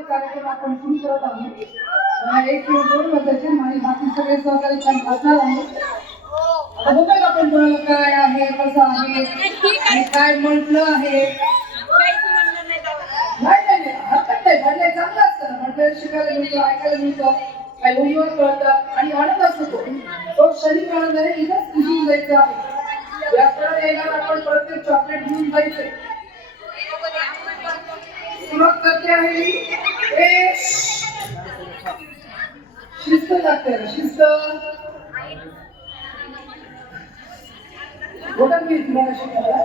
कार्यक्रम आपण सुरू करत आहोत. मला 1 किंवा 2 वाजायचे आणि बाकी सगळे सहकारी छान वाचणार आहेत. आता बघूया आपण कोणाला काय आहे, कसं आहे आणि काय म्हटलं आहे. नाही हरकत नाही, म्हणलं चांगलं असतं. म्हटलं शिकायला मिळतं, ऐकायला मिळतं, काही उणीवर कळतात आणि आनंद असतो. तो क्षणिक आनंद आहे, इथंच निघून जायचं आहे. याकडे येणार आपण प्रत्येक चॉकलेट घेऊन जायचंय. सुरुवात करते आहे मी. शिस्त लागते, शिस्त. बोटन मी तुम्हाला शिकवला.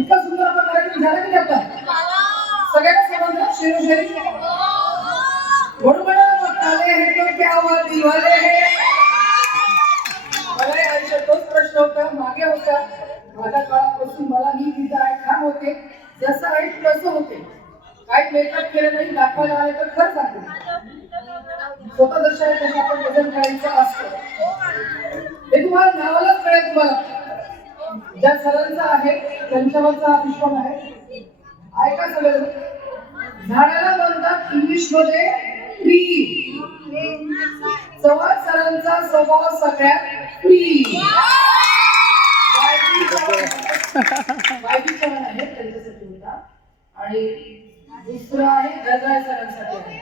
इतका सुंदर आपण कार्यक्रम झाला की आता सगळ्यांना समजलं शेरोशेरी. म्हणून काले हे तो क्या हुआ दिवाले है. मला आयुष्यात तोच प्रश्न होता, मागे होता. माझ्या काळापासून मला मी तिथं आहे ठाम होते. जसं आहे तसं होते. काही मेकअप केलं नाही, दाखवायला आले तर खरं सांगते. स्वतः जशा आहे तशा आपण वजन करायचं असतं. हे तुम्हाला नावालाच कळेल. तुम्हाला ज्या सरांचा आहे त्यांच्यावरचा हा पुष्पम आहे. ऐका सगळं. झाडाला म्हणतात इंग्लिश मध्ये ट्री. चव्हाण सरांचा स्वभाव सगळ्यात फ्री. वायबी चव्हाण आहे त्यांच्यासाठी होता. आणि दुसरं आहे गरजाय सरांसाठी आहे.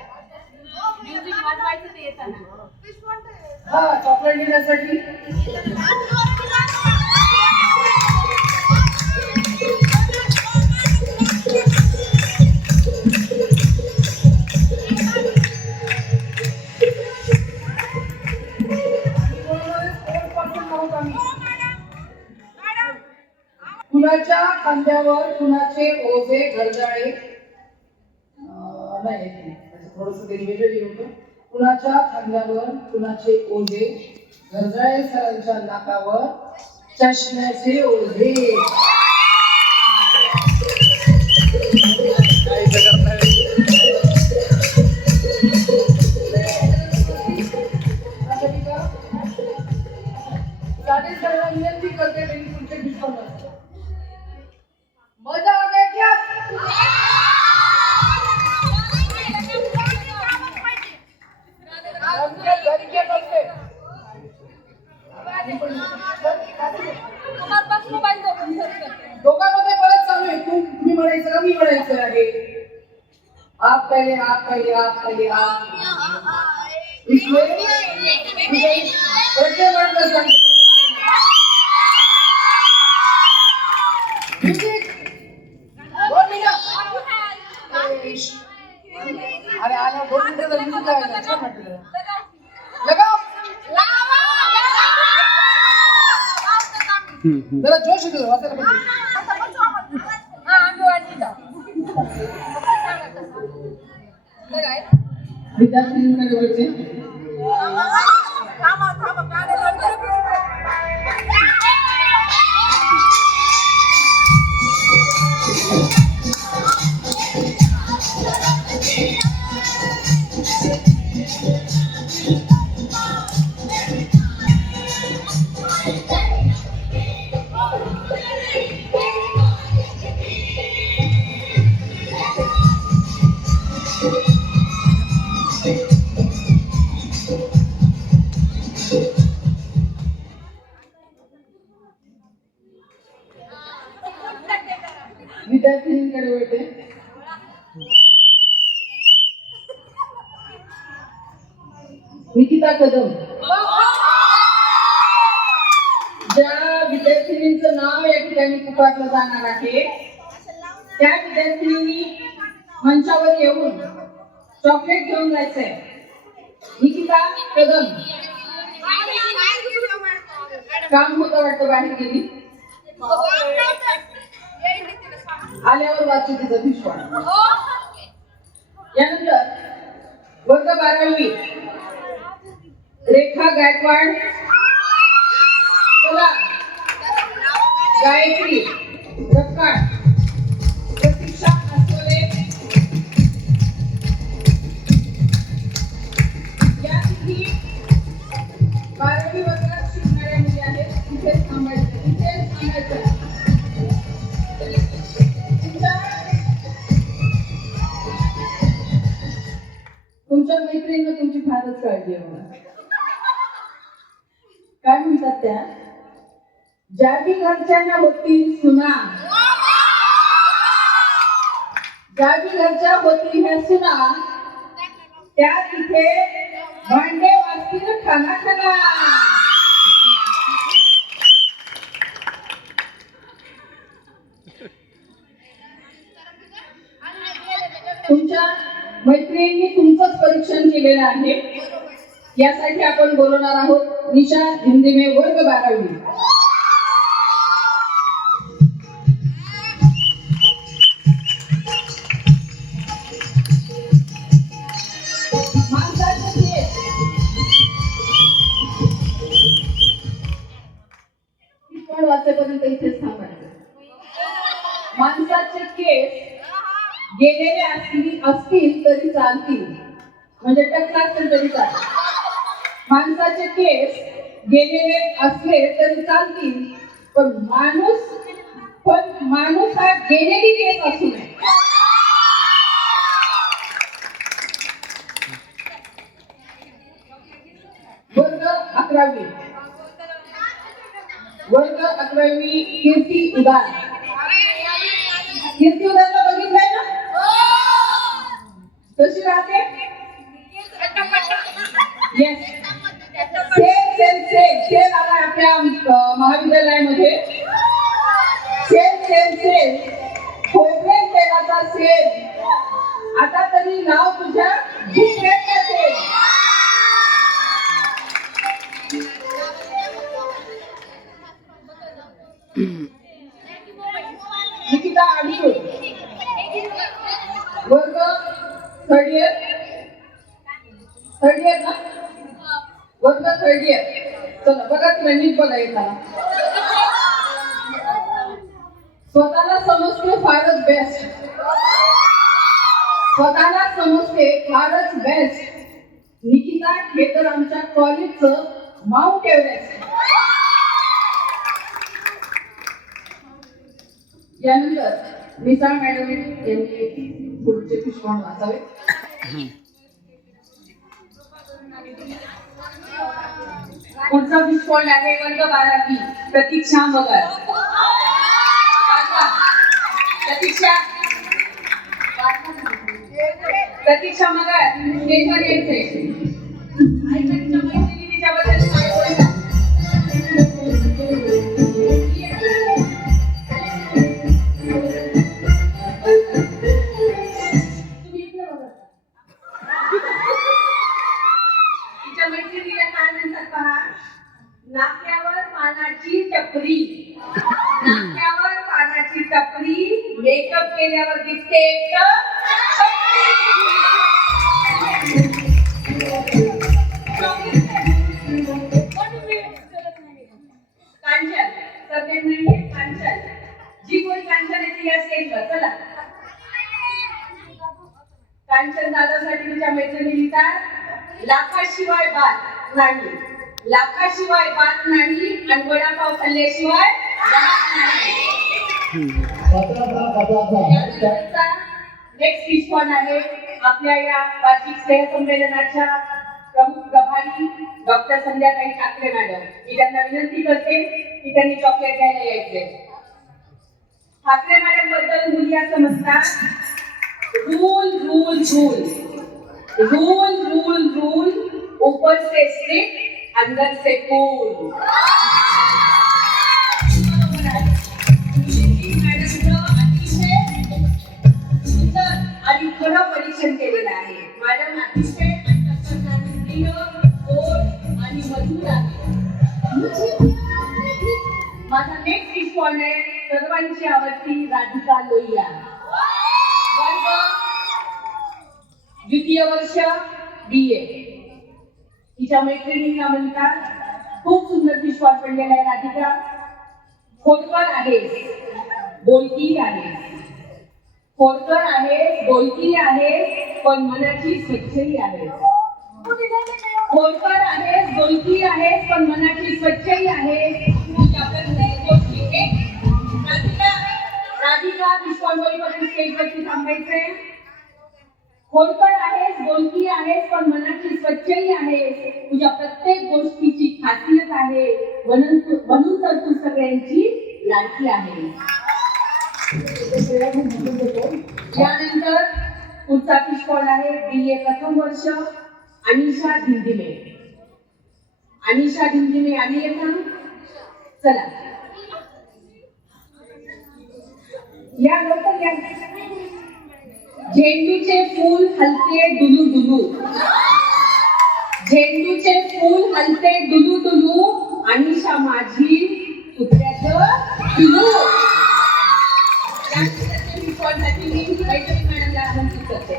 हा चॉकलेट घेण्यासाठी. कुणाच्या खांद्यावर कुणाचे ओझे गरजाळे. नाही थोडस ते वेगळे होतं. कुणाच्या खांद्यावर कुणाचे ओझे गरजाळे सरांच्या नाकावर चष्म्याचे ओझे. साडे सर्व विनंती करते त्यांनी पुढचे विश्वास. मजा आ गया क्या. दोघांमध्ये बरंच चालू आहे. तुम्ही म्हणायचं का मी म्हणायचं आहे. आप पहले आप पहले आप पहले आप. अरे आल्या 2 मिनिटं म्युझिक लावायला छान वाटलं. लगाव जरा जोश येतो वाचायला पाहिजे. विद्यार्थ्यांकडे वळते. विद्यार्थ्यांकडे वळते. निकिता कदम. ज्या विद्यार्थिनींचं नाव या ठिकाणी पुकारलं जाणार आहे त्या विद्यार्थिनींनी मंचावर येऊन चॉकलेट घेऊन जायचंय. निकिता कदम. काम होतं वाटतं, बाहेर गेली. आल्यावर वाचू तिचं विश्वास. यानंतर वर्ग 12वी रेखा गायकवाड. चला गायत्री रक्काड. प्रतीक्षा आसोले. या तिथी 12वी वर्गात शिकणाऱ्या मुली आहेत. तिथेच थांबायचं, तिथेच थांबायचं. तुमच्या मैत्रिणीनं तुमची फारच काळजी आहे मला. काय म्हणतात त्या, ज्या बी घरच्यांना होतील सुना, ज्या बी घरच्या होतील ह्या सुना, त्या तिथे भांडे वाजतील खाना खाना. तुमच्या मैत्रिणींनी तुमचंच परीक्षण केलेलं आहे. यासाठी आपण बोलवणार आहोत निशा हिंदिमे वर्ग 12वी. वाचेपर्यंत इथेच थांबायचं. माणसाचे केस गेलेले असतील तरी चालतील, म्हणजे टकला असेल तरी चालेल. माणसाचे केस गेलेले असले तरी चालतील, पण माणूस हा गेलेली केस असू नये. वर्ग 11वी, वर्ग 11वी कीर्ती उदार. कीर्ती उदारला बघितलंय ना कशी राहते. येस, सेल आला आपल्या महाविद्यालयामध्ये. सेल खोबरेल तेलाचा सेल. आता तरी नाव तुझ्या जिंकण्यात असेल. निकिता आडसूळ, वर्ग 3rd इयर ना, वर्ग 3rd इयर. चला बघा तिला नीट बघा येताना. स्वतःला समजते फारच बेस्ट, स्वतःला समजते फारच बेस्ट. निकिता हे तर आमच्या कॉलेजचं माउंट एव्हरेस्ट. यानंतर मिसाळ मॅडम यांनी पुढचे पुष्पण वाचावे. पुढचा पुष्पण आहे वर्ग 12वी प्रतीक्षा मगर. प्रतीक्षा मगर स्टेजवर यायचे. तिच्या मैत्रिणी तिच्याबद्दल काय बोलतात. तिच्या मैत्रिणीला काय म्हणतात पहा. नाक्यावर पानाची टपरी, नाक्यावर पानाची टपरी, मेकअप केल्यावर दिसते कांचन. सब्जेक्ट नाहीये कांचन. जी कोणी कांचन येते या स्टेजवर. चला कांचन दादासाठी तिच्या मैत्रिणी लिहितात, लाखाशिवाय बात नाही, लाखाशिवाय बात नाही आणि वडापाव खाल्ल्याशिवाय नेक्स्ट पुष्पण आहे आपल्या या वार्षिक स्नेह संमेलनाच्या प्रमुख प्रभारी डॉक्टर संध्याताई ठाकरे मॅडम. मी त्यांना विनंती करते की त्यांनी चॉकलेट घ्यायला यायचे. ठाकरे मॅडम बद्दल मुली असं म्हणतात, rule rule rule rule rule rule, ऊपर से स्ट्रिक्ट अंदर से कूल. सुंदर आणि खरं परीक्षण केलेलं आहे. मॅडम अतिशय आणि मधुर आहे. माझा नेक्स्ट रिस्पॉन्ड आहे सर्वांची आवडती राधिका लोहिया. वर्ग 2य वर्ष BA. तिच्या मैत्रिणींना म्हणतात, खूप सुंदर विश्वास पडलेला आहे राधिका. खोडकर आहेस, बोलकी आहेस, खोडकर आहेस, बोलकी आहेस, पण मनाची स्वच्छही आहेस. खोडकर आहेस, बोलकी आहेस, पण मनाची स्वच्छही आहेस. तुझ्या प्रत्येक गोष्टी राधिका विश्वासपर्यंत स्टेजवरती थांबायचे. खोडकर आहेस, बोलकी आहेस, पण म्हणून तर तू सगळ्यांची लाडकी आहे. यानंतर पुढचा फिशपॉल आहे BA प्रथम वर्ष अनिशा धिंदिमे. अनिशा धिंदिमे आली आहे का? चला या लवकर या. झेंडूचे फूल हलते डुलू डुलू. झेंडूचे फूल हलते डुलू डुलू. अनिशा माझी कुत्र्याचं पिलू. मी मैत्रिणी मॅडमला आमंत्रित करते.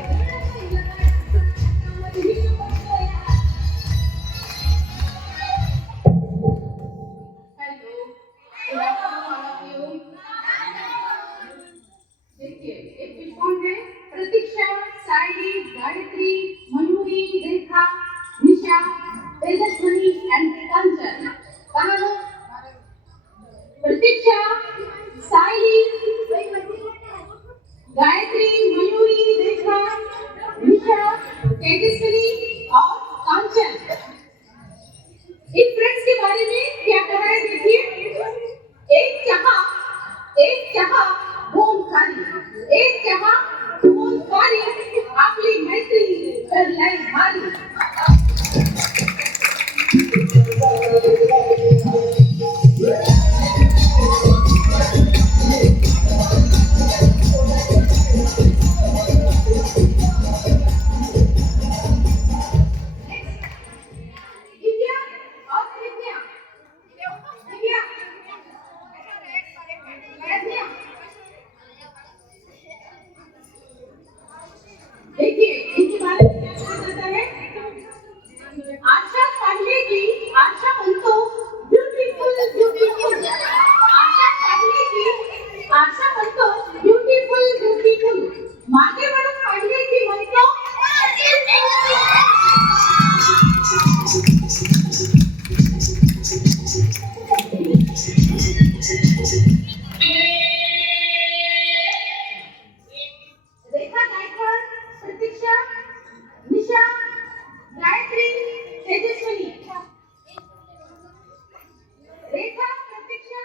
देखिए एक फिशपॉन्ड है. प्रतीक्षा, सायली, गायत्री, मयूरी, रेखा, निशा, तेजस्वनी एंड कंचन. कहा लो प्रतीक्षा, सायली, गायत्री, मयूरी, रेखा, निशा, तेजस्वनी और कांचन. इन फ्रेंड्स के बारे में क्या कहा है देखिए. एक चहा दोन खाली. एक चहा दोन खाली. आपली मैत्री तर लय भारी. देखिए इनके बारे में क्या कहा जाता है. आशा पांडे की आशा म्हणतो ब्युटिफुल ब्युटिफुल. आशा पांडे की आशा म्हणतो ब्युटिफुल ब्युटिफुल. मागे म्हणून पांडे की म्हणतो रेखा, गायकवाड, प्रतीक्षा, निशा, गायत्री, तेजस्वनी. रेखा, प्रतीक्षा,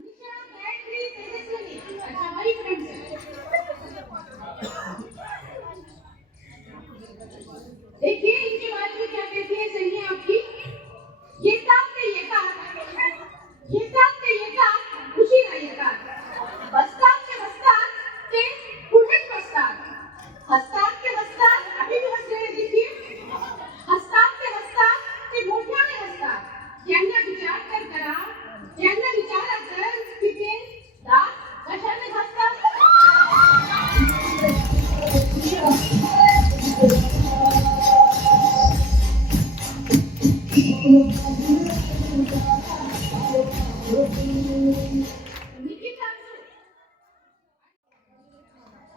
निशा, गायत्री, तेजस्वनी. अच्छा हमारी फ्रेंड्स हैं. देखिए इनके बारे में क्या कहती है. सही है आपकी. येतात ते येतात उशिरा येतात. बसतात ते पुढेच बसतात. हसतात ते हसतात. अभी भी हंस रहे हैं देखिए. हसतात ते मोठ्याने हसतात. ज्यांना विचार करा. ज्यांना विचारायचं की ते दात कशाने घासतात.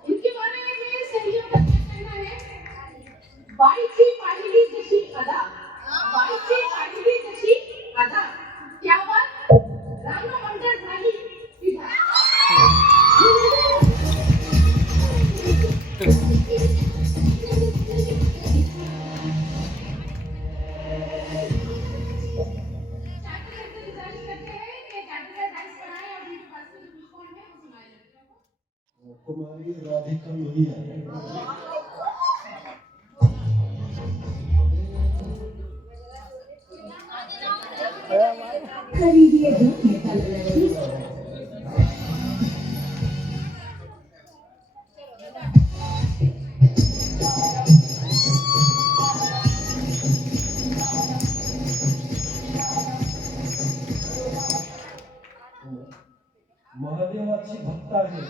इनके बारे में सहेलियों का क्या कहना है. बाईची पाहिली जशी अदा. बाईची पाहिली जशी अदा. त्यावर राममंडळ झाली पिढा. कुमारी राधिका लोहिया. महादेवाची भक्त आहे.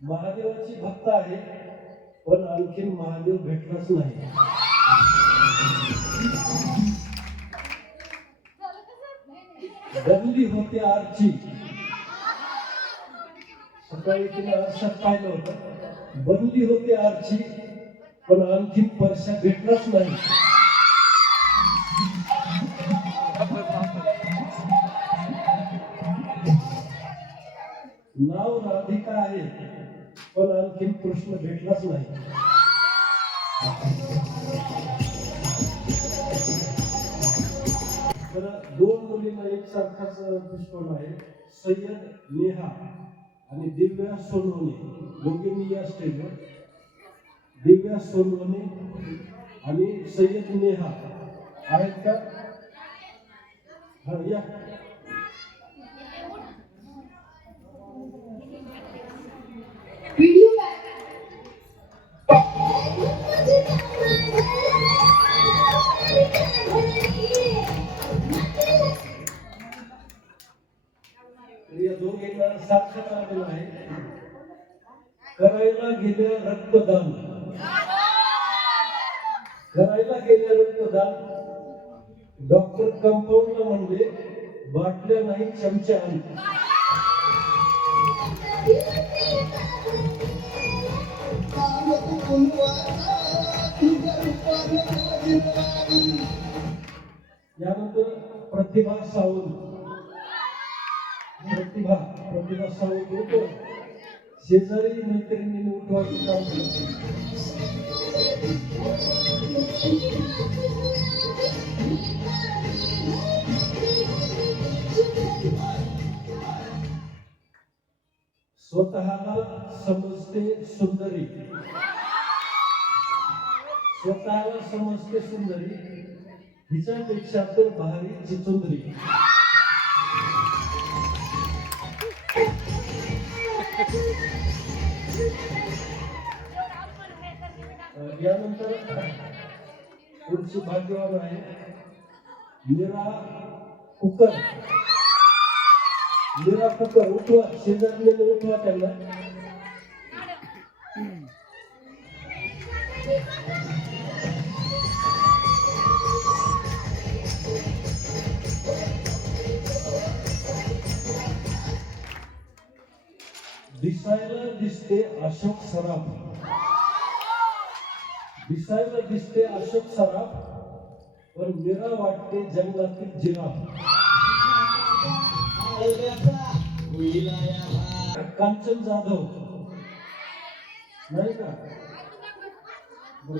महादेवाची भक्त आहे पण आणखीन महादेव भेटलाच नाही. बनली होते आरची. सकाळी तिने आरशात पाहिलं होतं. बनली होते आरची पण आणखीन परशा भेटलाच नाही. नाव राधिका आहे पण आणखीन कृष्ण भेटलाच नाही. तर दोन मुलींना एकसारखाच पुष्पण आहे. सय्यद नेहा आणि दिव्या सोनवणे दोघींनी या स्टेजवर. दिव्या सोनवणे आणि सय्यद नेहा आहेत का? हा या. व्हिडिओ या दोघींना साक्षात आलेलं आहे. करायला गेल्या रक्तदान. करायला गेल्या रक्तदान. डॉक्टर कंपाऊंडला म्हणले बाटल्या नाही चमच्या आण. यानंतर प्रतिभा सावंत. प्रतिभा सावंत उठव. शेजारी मैत्रिणीने उठवायचं काम केलं. स्वतःला समजते सुंदरी. स्वतःला समजते सुंदरी. हिच्यापेक्षा तर भारी चिचुंदरी. यानंतर पुढची भाग्यवान आहे मीरा कुकर. मीरा कुकर उठवा. शेजारने उठवा त्यांना. दिसायला दिसते अशोक सराफ. दिसायला दिसते अशोक सराफ पण मीरा वाटते जंगलातील जिराफ. कांचन जाधव नाही का?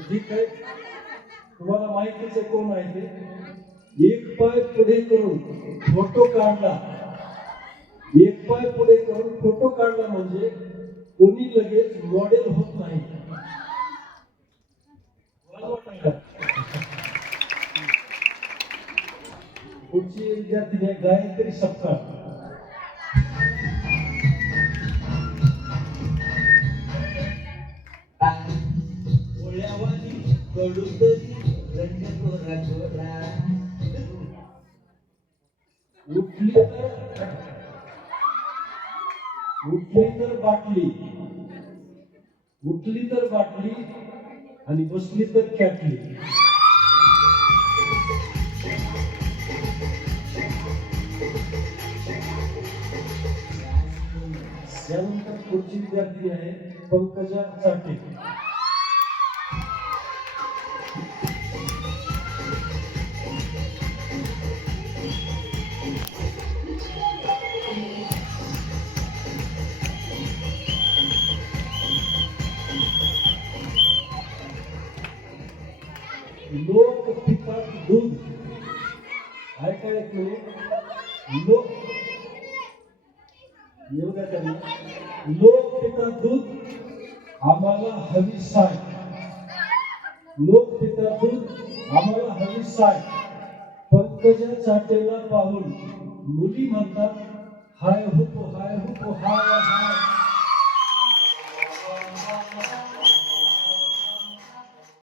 ठीक आहे. तुम्हाला माहितीच आहे कोण आहे ते. एक पाय पुढे करून फोटो काढला. एक पाय पुढे करून फोटो काढला म्हणजे कोणी लगेच मॉडेल होत नाही. पुढची विद्यार्थी आहे गायत्री सपकाळ. उठली तर बाटली. उठली तर बाटली आणि बसली तर कॅटली. यानंतर पुढची विद्यार्थी आहे पंकजा चाटे. लोक पितात दूध. ऐकाय लोक येऊ द्या त्यांना. लोक पितात दूध आम्हाला हवी साय. लोक पितात दूध आम्हाला हवी साय. पंकजा चाटेला पाहून मुली म्हणतात हाय हुप हाय हुप हाय हाय.